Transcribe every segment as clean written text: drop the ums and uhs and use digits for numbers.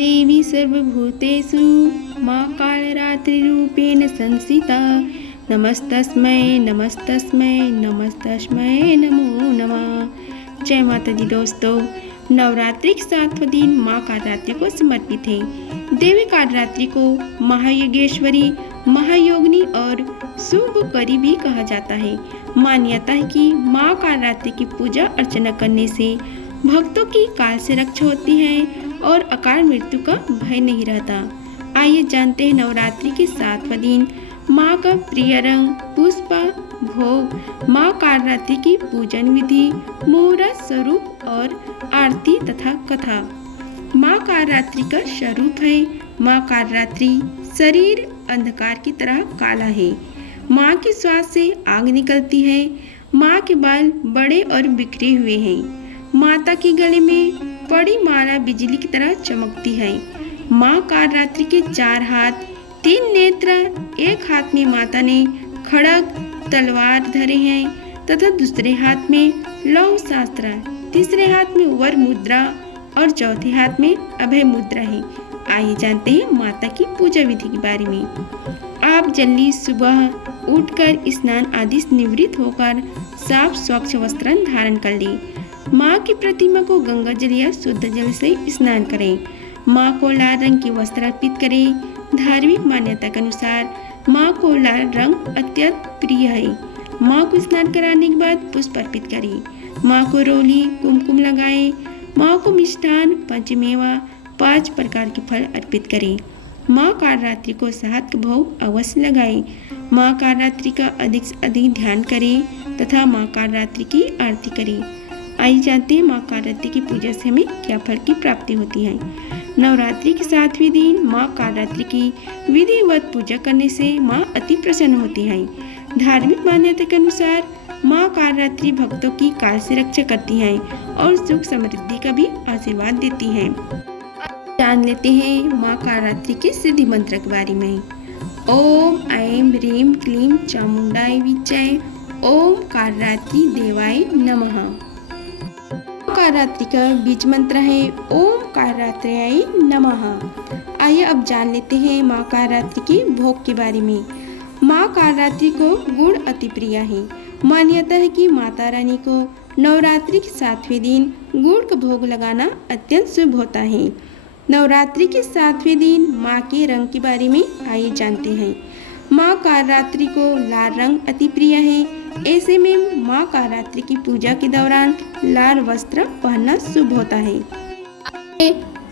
देवी सर्वभूतेषु माँ कालरात्रिरूपेण संस्थिता। नमस्तस्मै नमस्तस्मै नमस्तस्मै नमो नमः। जय माता दी दोस्तों, नवरात्रि के 7वां दिन माँ कालरात्रि को समर्पित है। देवी कालरात्रि को महायोगेश्वरी, महायोगिनी और शुभकरी भी कहा जाता है। मान्यता है कि माँ कालरात्रि की पूजा अर्चना करने से भक्तों की काल से रक्षा होती है और अकाल मृत्यु का भय नहीं रहता। आइए जानते हैं नवरात्रि के 7वां दिन माँ का प्रिय रंग, पुष्प, भोग, माँ कालरात्रि की पूजन विधि, मुहूर्त, स्वरूप और आरती तथा कथा। माँ कालरात्रि का स्वरूप है। माँ कालरात्रि शरीर अंधकार की तरह काला है। माँ की श्वास से आग निकलती है। माँ के बाल बड़े और बिखरे हुए हैं। माता के गले में पड़ी माला बिजली की तरह चमकती है। माँ कालरात्रि के 4 हाथ, 3 नेत्र, एक हाथ में माता ने खड्ग तलवार धरे हैं तथा दूसरे हाथ में लौह शास्त्र, तीसरे हाथ में वर मुद्रा और चौथे हाथ में अभय मुद्रा है। आइए जानते हैं माता की पूजा विधि के बारे में। आप जल्दी सुबह उठकर स्नान आदि से निवृत्त होकर साफ स्वच्छ वस्त्र धारण कर लें। माँ की प्रतिमा को गंगा जल या शुद्ध जल से स्नान करें। माँ को लाल रंग के वस्त्र अर्पित करें। धार्मिक मान्यता के अनुसार माँ को लाल रंग अत्यंत प्रिय है। माँ को स्नान कराने के बाद पुष्प अर्पित करें। माँ को रोली कुमकुम लगाएं। माँ को मिष्ठान, पंचमेवा, 5 प्रकार के फल अर्पित करें। माँ कालरात्रि को शहद का भोग अवश्य लगाएं। माँ कालरात्रि का अधिक से अधिक ध्यान करें तथा माँ कालरात्रि की आरती करें। आइए जानते हैं माँ कालरात्रि की पूजा से हमें क्या फल की प्राप्ति होती है। नवरात्रि के 7वें दिन माँ कालरात्रि की विधिवत पूजा करने से माँ अति प्रसन्न होती है। धार्मिक मान्यता के अनुसार माँ कालरात्रि भक्तों की काल से रक्षा करती हैं और सुख समृद्धि का भी आशीर्वाद देती हैं। जान लेते हैं माँ कालरात्रि के सिद्धि मंत्र के बारे में। ओम ऐं ह्रीं क्लीं चामुंडाय विच्चे, ओम कालरात्रि देवाय नमः। कालरात्रि का बीज मंत्र है ओम कालरात्र्याय नमः। आइए अब जान लेते हैं माँ कालरात्रि के भोग के बारे में। माँ कालरात्रि को गुड़ अति प्रिय है। मान्यता है कि माता रानी को नवरात्रि के 7वें दिन गुड़ का भोग लगाना अत्यंत शुभ होता है। नवरात्रि के 7वें दिन माँ के रंग के बारे में आइए जानते हैं। माँ कालरात्रि को लाल रंग अति प्रिय है। ऐसे में माँ कालरात्रि की पूजा के दौरान लाल वस्त्र पहनना शुभ होता है।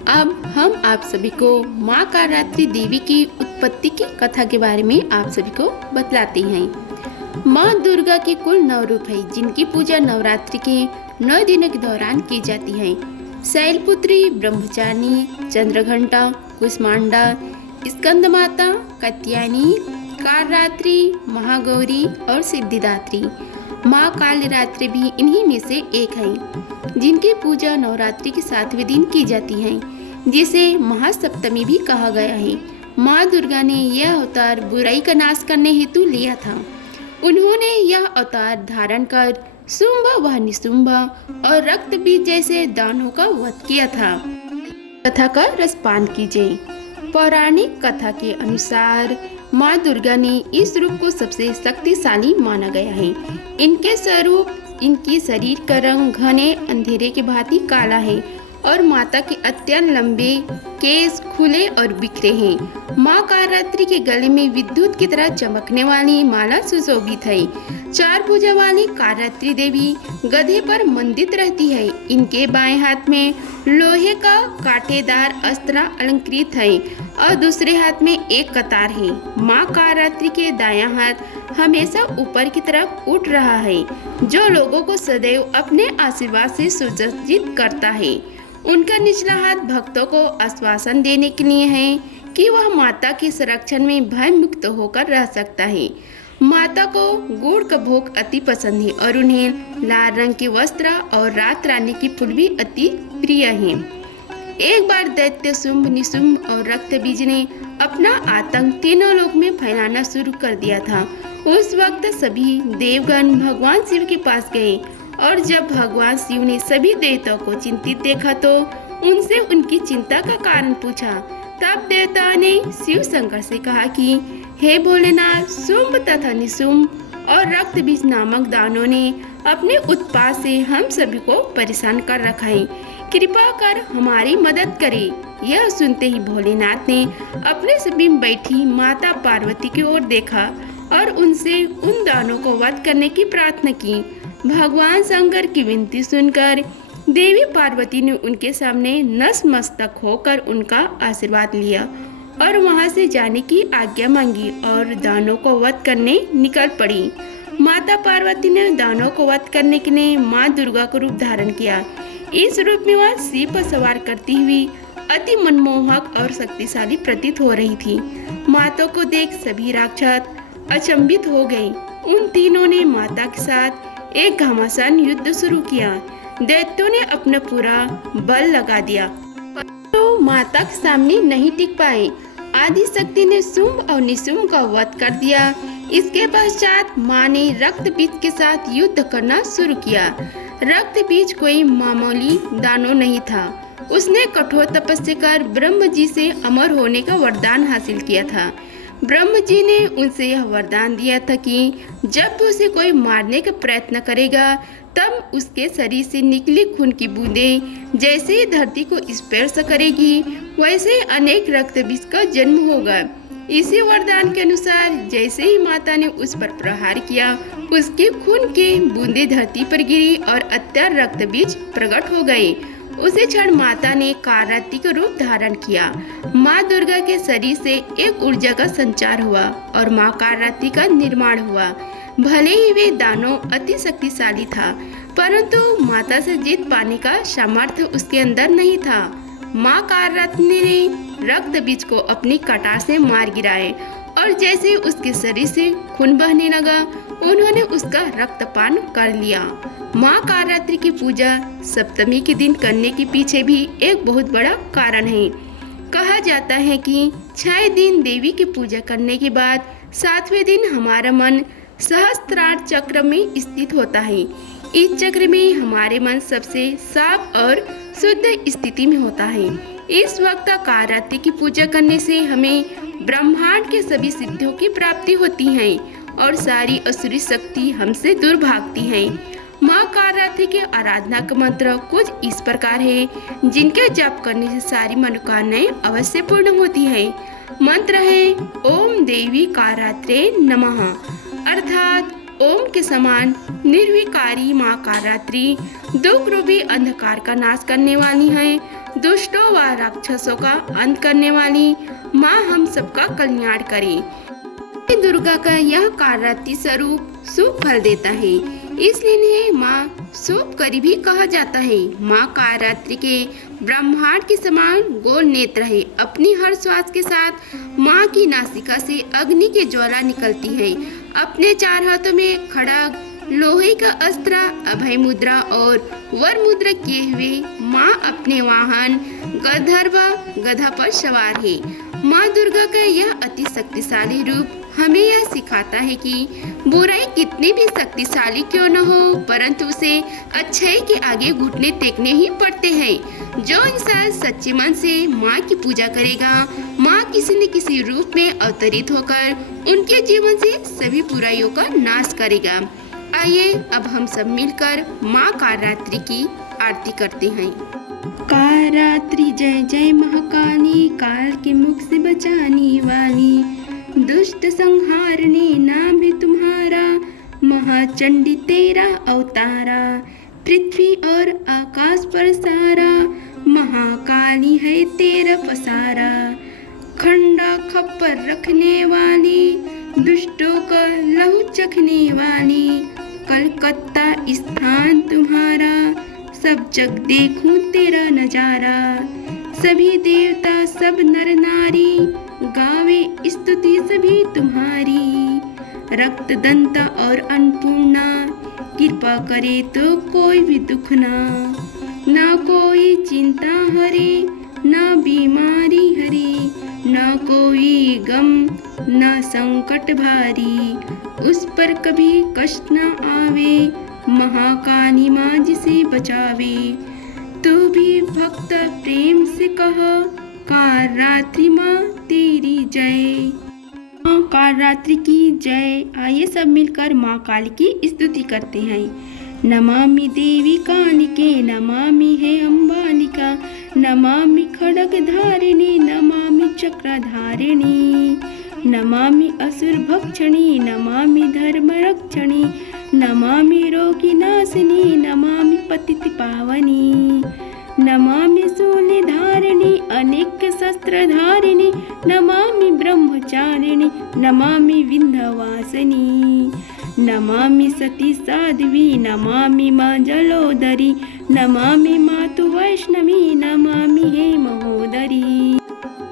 अब हम आप सभी को माँ कालरात्रि देवी की उत्पत्ति की कथा के बारे में आप सभी को बतलाते हैं। माँ दुर्गा के कुल 9 रूप है जिनकी पूजा नवरात्रि के 9 दिनों के दौरान की जाती है। शैलपुत्री, ब्रह्मचारिणी, चंद्रघंटा, कुष्मांडा, स्कंदमाता, कात्यायनी, कालरात्रि, महागौरी और सिद्धिदात्री। माँ कालरात्रि भी इन्हीं में से एक है जिनकी पूजा नवरात्रि के 7वें दिन की जाती है, जिसे महासप्तमी भी कहा गया है। माँ दुर्गा ने यह अवतार बुराई का नाश करने हेतु लिया था। उन्होंने यह अवतार धारण कर शुंभ व निशुंभ और रक्त बीज जैसे दानवों का वध किया था। कथा का रसपान कीजिए। पौराणिक कथा के अनुसार माँ दुर्गा ने इस रूप को सबसे शक्तिशाली माना गया है। इनके स्वरूप, इनकी शरीर का रंग घने अंधेरे के भांति काला है और माता के अत्यंत लंबे केस खुले और बिखरे हैं। माँ कालरात्रि के गले में विद्युत की तरह चमकने वाली माला सुशोभित है। 4 भुजा वाली कालरात्रि देवी गधे पर मंडित रहती है। इनके बाएं हाथ में लोहे का कांटेदार अस्त्र अलंकृत है और दूसरे हाथ में एक कतार है। माँ कालरात्रि के दायां हाथ हमेशा ऊपर की तरफ उठ रहा है, जो लोगों को सदैव अपने आशीर्वाद से सुसज्जित करता है। उनका निचला हाथ भक्तों को आश्वासन देने के लिए है कि वह माता के संरक्षण में भय मुक्त होकर रह सकता है। माता को गुड़ का भोग अति पसंद है और उन्हें लाल रंग के वस्त्र और रात रानी की फूल भी अति प्रिय हैं। एक बार दैत्य शुंभ, निशुंभ और रक्त बीज ने अपना आतंक तीनों लोक में फैलाना शुरू कर दिया था। उस वक्त सभी देवगण भगवान शिव के पास गए और जब भगवान शिव ने सभी देवताओं को चिंतित देखा तो उनसे उनकी चिंता का कारण पूछा। तब देवता ने शिव शंकर से कहा कि हे भोलेनाथ, शुंभ तथा निशुंभ और रक्त बीज नामक दानों ने अपने उत्पात से हम सभी को परेशान कर रखा है, कृपा कर हमारी मदद करे। यह सुनते ही भोलेनाथ ने अपने समीप बैठी माता पार्वती की ओर देखा और उनसे उन दानों को वध करने की प्रार्थना की। भगवान शंकर की विनती सुनकर देवी पार्वती ने उनके सामने नतमस्तक होकर उनका आशीर्वाद लिया और वहां से जाने की आज्ञा मांगी और दानों को वध करने निकल पड़ी। माता पार्वती ने दानों को वध करने के लिए माँ दुर्गा का रूप धारण किया। इस रूप में वह सिंह पर सवार करती हुई अति मनमोहक और शक्तिशाली प्रतीत हो रही थी। माता को देख सभी राक्षस अचंभित हो गए। उन तीनों ने माता के साथ एक घमासान युद्ध शुरू किया। दैत्यों ने अपना पूरा बल लगा दिया, तो माता के सामने नहीं टिक पाए। आदि शक्ति ने शुंभ और निशुंभ का वध कर दिया। इसके पश्चात माँ ने रक्त बीज के साथ युद्ध करना शुरू किया। रक्त बीज कोई मामूली दानव नहीं था। उसने कठोर तपस्या कर ब्रह्म जी से अमर होने का वरदान हासिल किया था। ब्रह्म जी ने उनसे यह वरदान दिया था कि जब भी उसे कोई मारने का प्रयत्न करेगा, तब उसके शरीर से निकली खून की बूंदें जैसे ही धरती को स्पर्श करेगी, वैसे ही अनेक रक्त बीज का जन्म होगा। इसी वरदान के अनुसार जैसे ही माता ने उस पर प्रहार किया, उसके खून के बूंदे धरती पर गिरी और अत्यार रक्त बीज प्रकट हो गए। उसी क्षण माता ने कालरात्रि का रूप धारण किया। माँ दुर्गा के शरीर से एक ऊर्जा का संचार हुआ और माँ कालरात्रि का निर्माण हुआ। भले ही वे दानव अति शक्तिशाली था, परंतु माता से जीत पाने का सामर्थ्य उसके अंदर नहीं था। माँ कालरात्रि ने रक्त बीज को अपनी कटार से मार गिराए और जैसे उसके शरीर से खून बहने लगा, उन्होंने उसका रक्तपान कर लिया। माँ कालरात्रि की पूजा सप्तमी के दिन करने के पीछे भी एक बहुत बड़ा कारण है। कहा जाता है कि 6 दिन देवी की पूजा करने के बाद 7वें दिन हमारा मन सहस्त्रार चक्र में स्थित होता है। इस चक्र में हमारे मन सबसे साफ और शुद्ध स्थिति में होता है। इस वक्त कालरात्रि की पूजा करने से हमें ब्रह्मांड के सभी सिद्धियों की प्राप्ति होती है और सारी असुरी शक्ति हमसे दूर भागती है। माँ कालरात्रि के आराधना का मंत्र कुछ इस प्रकार है, जिनके जप करने से सारी मनोकामनाएं अवश्य पूर्ण होती है। मंत्र है ओम देवी कालरात्रे नमः, अर्थात ओम के समान निर्विकारी माँ कालरात्रि दुख रूपी अंधकार का नाश करने वाली है। दुष्टों व राक्षसों का अंत करने वाली माँ हम सबका कल्याण करे। दुर्गा का यह कालरात्रि स्वरूप शुभ फल देता है, इसलिए इन्हें माँ शुभकरी भी कहा जाता है। माँ कालरात्रि के ब्रह्मांड के समान गोल नेत्र है। अपनी हर श्वास के साथ माँ की नासिका से अग्नि की ज्वाला निकलती है। अपने 4 हाथों में खड्ग, लोहे का अस्त्र, अभय मुद्रा और वर मुद्रा किए हुए माँ अपने वाहन गंधर्व गधा पर सवार है। माँ दुर्गा का यह अति शक्तिशाली रूप हमें यह सिखाता है कि बुराई कितनी भी शक्तिशाली क्यों न हो, परंतु उसे अच्छाई के आगे घुटने टेकने ही पड़ते हैं। जो इंसान सच्चे मन से माँ की पूजा करेगा, माँ किसी न किसी रूप में अवतरित होकर उनके जीवन से सभी बुराइयों का नाश करेगा। आइए अब हम सब मिलकर माँ कालरात्रि की आरती करते हैं। कालरात्रि जय जय महाकाली, काल के मुख से बचाने वाली, दुष्ट संहारने नाम है तुम्हारा, महाचंडी तेरा अवतारा, पृथ्वी और आकाश पर सारा, महाकाली है तेरा पसारा, खंडा खप्पर रखने वाली, दुष्टों का लहू चखने वाली, कलकत्ता स्थान तुम्हारा, सब जग देखूं तेरा नजारा, सभी देवता सब नर नारी, गावे स्तुति सभी तुम्हारी, रक्त दंता और अन्नपूर्णा, कृपा करे तो कोई भी दुख ना कोई चिंता हरे, ना बीमारी हरे, ना कोई गम ना संकट भारी, उस पर कभी कष्ट न आवे, महाकाली माँ जिसे बचावे। तू भी भक्त प्रेम से कह, काल रात्रि माँ तेरी जय। माँ काल रात्रि की जय। आइए सब मिलकर माँ काली की स्तुति करते हैं। नमामि देवी कालिके, नमामि हे अम्बालिका, नमामि खड्गधारिणी, नमामि चक्रधारिणी, नमामि असुरभक्षणी, नमामि धर्मरक्षणी, नमामि रोगिनाशिनी, नमामि पतितपावनी, नमामि शूलधारिणी, अनेक शस्त्रधारिणी, नमामि ब्रह्मचारिणी, नमामि विंध्यवासिनी, नमामि सती साध्वी, नमामि माँ जलोदरी, नमामि मातु वैष्णवी, नमामि हे महोदरी,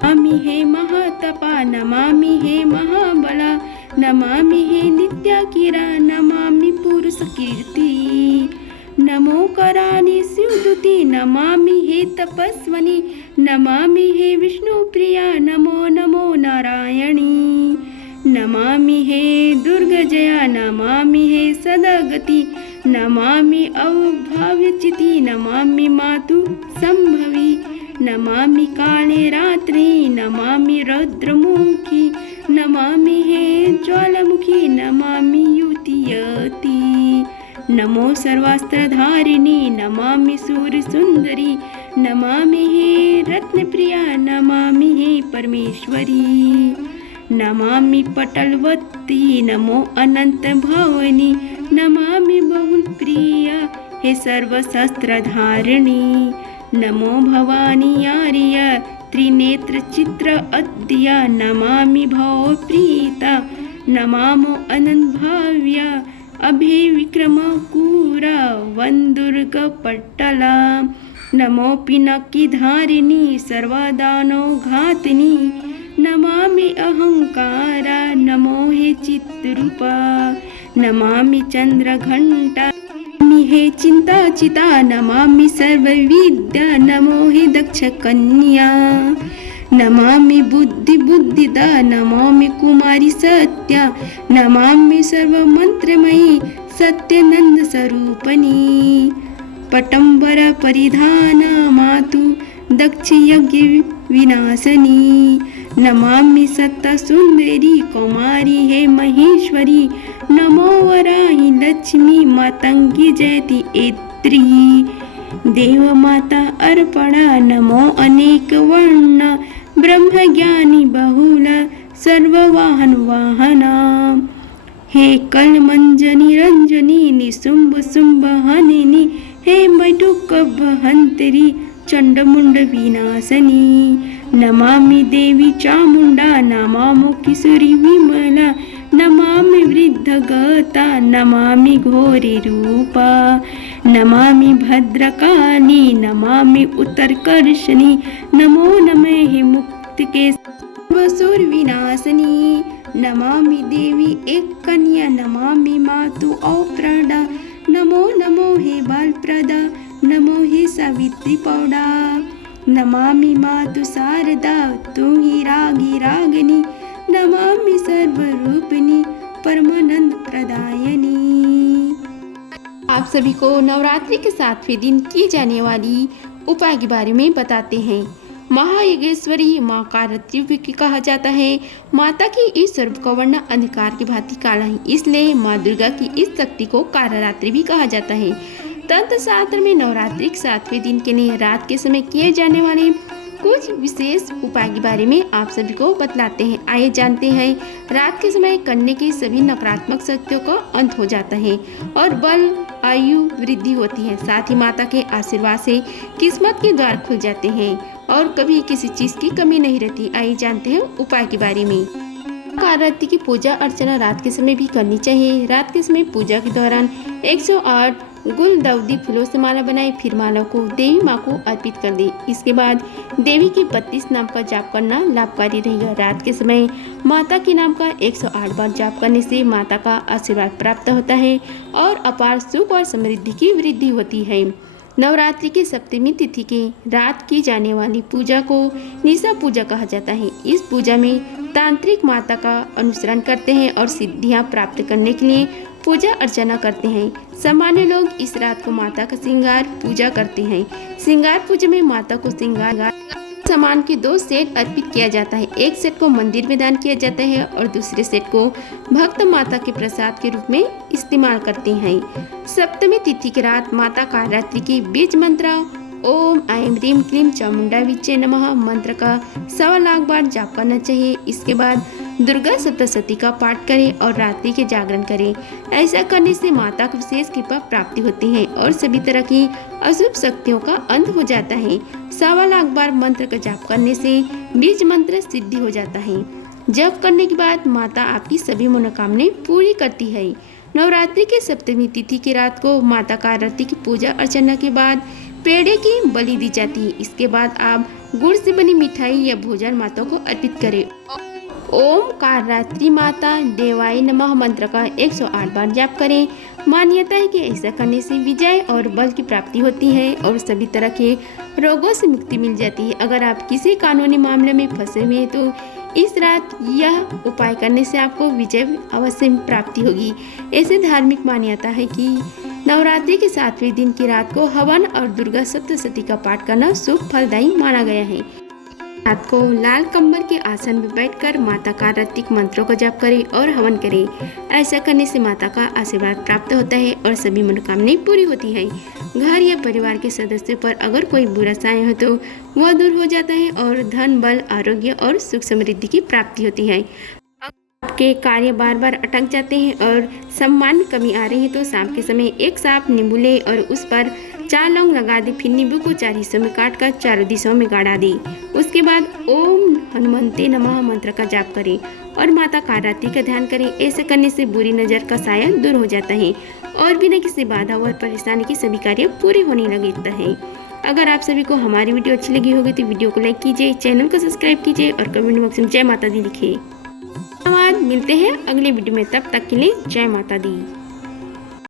नमामि हे महातपा, नमामि हे महाबला, नमामि हे नित्याकिरा, नमामि पुरुष कीर्ति, नमो करानि शिवदूती, नमामि हे तपस्वनी, नमामि हे विष्णुप्रिया, नमो नमो नारायणी, नमामि हे दुर्गजया, नमामि हे सदागति, नमामि अवभाव्यचिति, नमामि मातु संभवी, नमामि काले रात्रि, नमामि रौद्रमुखी, नमामि हे ज्वालामुखी, नमामि युतियति, नमो सर्वास्त्रधारिणी, नमामि सूर्यसुंदरी, नमामि हे रत्नप्रिया, नमामि हे परमेश्वरी, नमामि पटलवती, नमो अनंत भावनी, नमामि बहुप्रिया हे सर्वशस्त्रधारिणी, नमो भवानी आर्य त्रिनेत्र चित्र अद्या, नमामि भवप्रीता, नमामो अनंत भाव्या अभिविक्रम कूरा वंदुर्ग पट्टला, नमो पिनाकिधारिणी, सर्वदानो घातिनी, नमामि अहंकारा, नमो हे चित्रूपा, नमामि चंद्रघंटा, नमामि हे चिंताचिता, नमामि सर्वविद्या, नमो हे दक्ष कन्या, नमामि बुद्धिदा, नमामि कुमारी सत्या, नमामि सर्वमंत्रमयी सत्यनंद स्वरूपनी, पटंबर परिधाना मातु दक्ष यज्ञ विनाशनी, नमामि सत्ता सुंदरी कौमारी हे महेश्वरी, नमो वराहि लक्ष्मी मातंगी जयति एत्री, देव माता अर्पणा, नमो अनेक वर्ण ब्रह्मज्ञानी बहुल सर्ववाहन वाहना, हे कलमंजनी रंजनी निशुंभ शुंभ हनिनी, हे मैटुक भहंतरी चंडमुंड विनाशनी, नमामि देवी चामुंडा, नमामो किशोरी विमला, नमामि वृद्धगता, नमामि घोरी रूपा, नमामि भद्रकाली, नमामि उत्तरकर्षणी, नमो नमः मुक्तिके सर्वसुर विनाशनी, नमामि देवी एक कन्या, नमामि मातु औप्रदा, नमो नमो हे बालप्रदा, नमो हे सावित्री पौड़ा, नमामि मातु शारदा, तू ही रागी रागिनी, नमामि सर्वरूपिणी परमानंद प्रदायनी। आप सभी को नवरात्रि के 7वें दिन की जाने वाली उपाय के बारे में बताते हैं। महायोगेश्वरी माँ कालरात्रि भी कहा जाता है। माता की इस स्वरूप का वर्ण अंधकार की भांति काला है, इसलिए माँ दुर्गा की इस शक्ति को कालरात्रि भी कहा जाता है। तंत्र शास्त्र में नवरात्रि के 7वें दिन के लिए रात के समय किए जाने वाले कुछ विशेष उपाय के बारे में आप सभी को बतलाते हैं। आइए जानते हैं। रात के समय करने की सभी नकारात्मक शक्तियों का अंत हो जाता है और बल आयु वृद्धि होती है। साथ ही माता के आशीर्वाद से किस्मत के द्वार खुल जाते हैं और कभी किसी चीज की कमी नहीं रहती। आइए जानते हैं उपाय के बारे में। कालरात्रि की पूजा अर्चना रात के समय भी करनी चाहिए। रात के समय पूजा के दौरान 108 गुलदाउदी फूलों से माला बनाए, फिर माला को देवी माँ को अर्पित कर दे। इसके बाद देवी के 32 नाम का जाप करना लाभकारी रहेगा। रात के समय माता के नाम का 108 बार जाप करने से माता का आशीर्वाद प्राप्त होता है और अपार सुख और समृद्धि की वृद्धि होती है। नवरात्रि की सप्तमी तिथि के रात की जाने वाली पूजा को निशा पूजा कहा जाता है। इस पूजा में तांत्रिक माता का अनुसरण करते हैं और सिद्धियां प्राप्त करने के लिए पूजा अर्चना करते हैं। सामान्य लोग इस रात को माता का श्रृंगार पूजा करते हैं। श्रृंगार पूजा में माता को श्रृंगार सामान के 2 सेट अर्पित किया जाता है। एक सेट को मंदिर में दान किया जाता है और दूसरे सेट को भक्त माता के प्रसाद के रूप में इस्तेमाल करते हैं। सप्तमी तिथि की रात माता कालरात्रि की बीज मंत्र ओम ऐं ह्रीं क्लीं चामुंडा विच्चे नमः मंत्र का 1.25 लाख बार जाप करना चाहिए। इसके बाद दुर्गा सप्तशती का पाठ करें और रात्रि के जागरण करें। ऐसा करने से माता को विशेष कृपा प्राप्ति होती है और सभी तरह की अशुभ शक्तियों का अंत हो जाता है। 1.25 लाख बार मंत्र का जाप करने से बीज मंत्र सिद्धि हो जाता है। जप करने के बाद माता आपकी सभी मनोकामनाएं पूरी करती है। नवरात्रि के सप्तमी तिथि की रात को माता कालरात्रि की पूजा अर्चना के बाद पेड़े की बलि दी जाती है। इसके बाद आप गुड़ से बनी मिठाई या भोजन माता को अर्पित करें। ओम कालरात्रि माता देवाय नमः मंत्र का 108 बार जाप करें। मान्यता है कि ऐसा करने से विजय और बल की प्राप्ति होती है और सभी तरह के रोगों से मुक्ति मिल जाती है। अगर आप किसी कानूनी मामले में फंसे हुए हैं तो इस रात यह उपाय करने से आपको विजय अवश्य प्राप्ति होगी। ऐसे धार्मिक मान्यता है कि नवरात्रि के 7वें दिन की रात को हवन और दुर्गा सप्तशती का पाठ करना शुभ फलदायी माना गया है। रात को लाल कंबल के आसन में बैठकर माता कालरात्रि मंत्रों का जाप करें और हवन करें। ऐसा करने से माता का आशीर्वाद प्राप्त होता है और सभी मनोकामनाएं पूरी होती है। घर या परिवार के सदस्यों पर अगर कोई बुरा साया हो तो वह दूर हो जाता है और धन बल आरोग्य और सुख समृद्धि की प्राप्ति होती है। आपके कार्य बार बार अटक जाते हैं और सम्मान में कमी आ रही है तो शाम के समय एक साफ नींबू ले और उस पर 4 लौंग लगा दी। फिर नींबू को 4 हिस्सों में काटकर चारों दिशाओं में गाड़ा दी। उसके बाद ओम हनुमंते नमः मंत्र का जाप करें और माता कालरात्रि का ध्यान करें। ऐसे करने से बुरी नज़र का साया दूर हो जाता है और बिना किसी बाधा और परेशानी के सभी कार्य पूरे होने लगता है। अगर आप सभी को हमारी वीडियो अच्छी लगी होगी तो वीडियो को लाइक कीजिए, चैनल को सब्सक्राइब कीजिए और कमेंट बॉक्स में जय माता दी लिखिए। धन्यवाद। मिलते हैं अगले वीडियो में, तब तक के लिए जय माता दी।